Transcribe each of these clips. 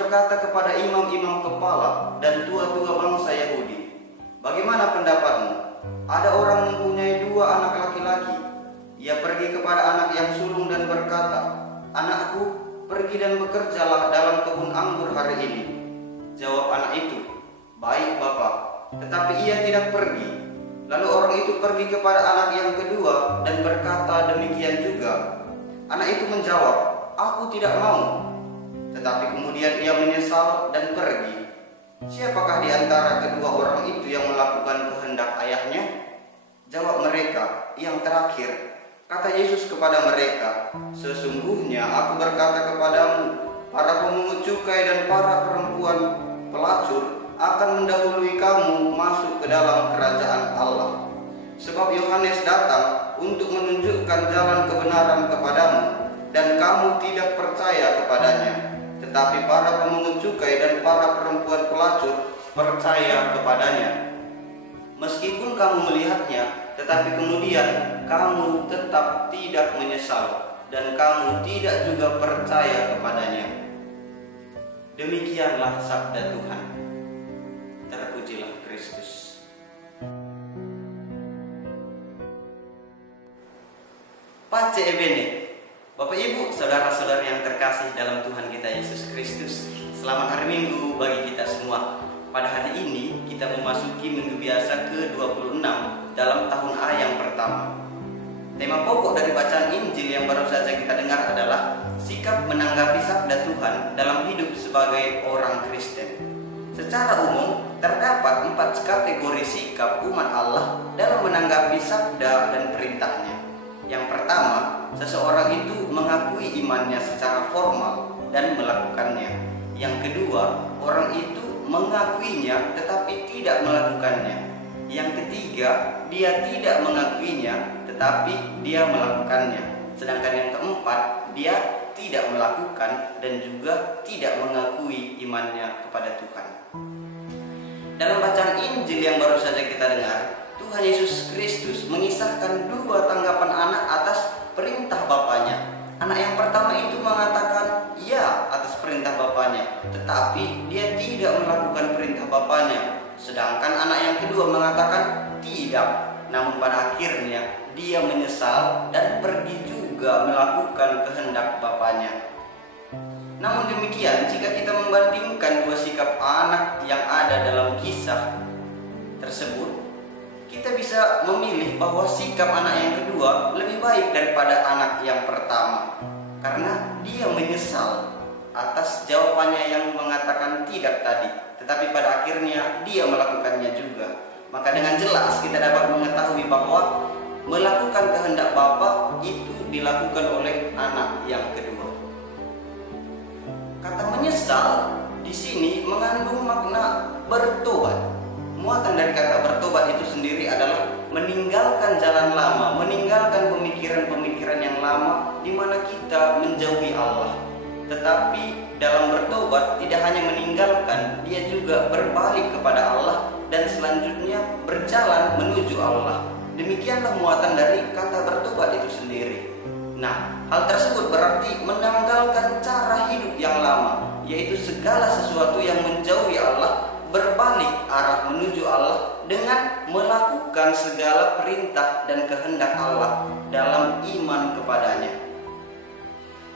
berkata kepada imam-imam kepala dan tua-tua bangsa Yahudi, "Bagaimana pendapatmu? Ada orang mempunyai 2 anak laki-laki. Ia pergi kepada anak yang sulung dan berkata, 'Anakku, pergi dan bekerjalah dalam kebun anggur hari ini.' Jawab anak itu, 'Baik, Bapak,' tetapi ia tidak pergi. Lalu orang itu pergi kepada anak yang kedua dan berkata demikian juga. Anak itu menjawab, 'Aku tidak mau.' Tetapi kemudian ia menyesal dan pergi. Siapakah di antara kedua orang itu yang melakukan kehendak ayahnya?" Jawab mereka, "Yang terakhir." Kata Yesus kepada mereka, "Sesungguhnya aku berkata kepadamu, para pemungut cukai dan para perempuan pelacur akan mendahului kamu masuk ke dalam kerajaan Allah. Sebab Yohanes datang untuk menunjukkan jalan kebenaran kepadamu, dan kamu tidak percaya kepadanya. Tetapi para pemungut cukai dan para perempuan pelacur percaya kepadanya. Meskipun kamu melihatnya, tetapi kemudian kamu tetap tidak menyesal, dan kamu tidak juga percaya kepadanya." Demikianlah sabda Tuhan. Terpujilah Kristus. Pace e bene. Bapak Ibu, saudara-saudara yang terkasih dalam Tuhan kita Yesus Kristus, selamat hari Minggu bagi kita semua. Pada hari ini kita memasuki minggu biasa ke-26 dalam tahun A yang pertama. Tema pokok dari bacaan Injil yang baru saja kita dengar adalah sikap menanggapi sabda Tuhan dalam hidup sebagai orang Kristen. Secara umum, terdapat 4 kategori sikap umat Allah dalam menanggapi sabda dan perintahnya. Yang pertama, seseorang itu mengakui imannya secara formal dan melakukannya. Yang kedua, orang itu mengakuinya tetapi tidak melakukannya. Yang ketiga, dia tidak mengakuinya tetapi dia melakukannya. Sedangkan yang keempat, dia tidak melakukan dan juga tidak mengakui imannya kepada Tuhan. Dalam bacaan Injil yang baru saja kita dengar, Tuhan Yesus Kristus mengisahkan 2 tanggapan anak atas perintah Bapaknya. Anak yang pertama itu mengatakan ya atas perintah Bapaknya, tetapi dia tidak melakukan perintah Bapaknya. Sedangkan anak yang kedua mengatakan tidak, namun pada akhirnya dia menyesal dan pergi juga melakukan kehendak Bapaknya. Namun demikian, jika kita membandingkan 2 sikap anak yang ada dalam kisah tersebut, kita bisa memilih bahwa sikap anak yang kedua lebih baik daripada anak yang pertama, karena dia menyesal atas jawabannya yang mengatakan tidak tadi, tetapi pada akhirnya dia melakukannya juga. Maka dengan jelas kita dapat mengetahui bahwa melakukan kehendak Bapa itu dilakukan oleh anak yang kedua. Kata menyesal di sini mengandung makna bertobat. Muatan dari kata bertobat itu sendiri adalah meninggalkan jalan lama, meninggalkan pemikiran-pemikiran yang lama di mana kita menjauhi Allah. Tetapi dalam bertobat tidak hanya meninggalkan, dia juga berbalik kepada Allah dan selanjutnya berjalan menuju Allah. Demikianlah muatan dari kata bertobat itu sendiri. Nah, hal tersebut berarti menanggalkan cara hidup yang lama, yaitu segala sesuatu yang menjauhi Allah, berbalik arah menuju Allah dengan melakukan segala perintah dan kehendak Allah dalam iman kepadanya.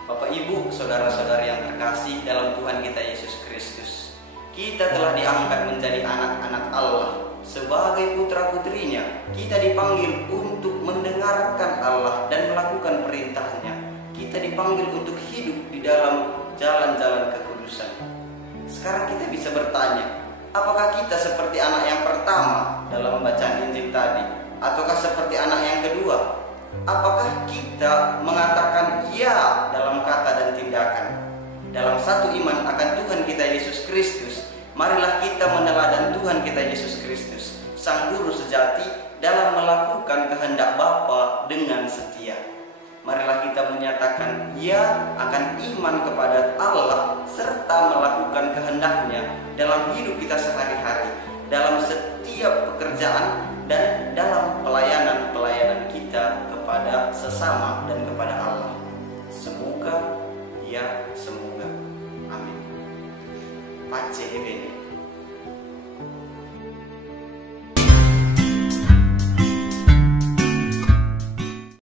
Bapak Ibu, saudara-saudari yang terkasih dalam Tuhan kita Yesus Kristus, kita telah diangkat menjadi anak-anak Allah. Sebagai putra-putrinya, kita dipanggil untuk mendengarkan Allah dan melakukan perintahnya. Kita dipanggil untuk hidup di dalam jalan-jalan kekudusan. Sekarang kita bisa bertanya, apakah kita seperti anak yang pertama dalam bacaan Injil tadi? Ataukah seperti anak yang kedua? Apakah kita mengatakan ya dalam kata dan tindakan? Dalam satu iman akan Tuhan kita Yesus Kristus, marilah kita meneladan Tuhan kita Yesus Kristus, Sang Guru sejati, dalam melakukan kehendak Bapa dengan setia. Marilah kita menyatakan ya akan iman kepada Allah serta melakukan kehendaknya dalam hidup kita sehari-hari, dalam setiap pekerjaan dan dalam pelayanan-pelayanan kita kepada sesama dan kepada Allah. Semoga ya semoga. Amin. pace ebene.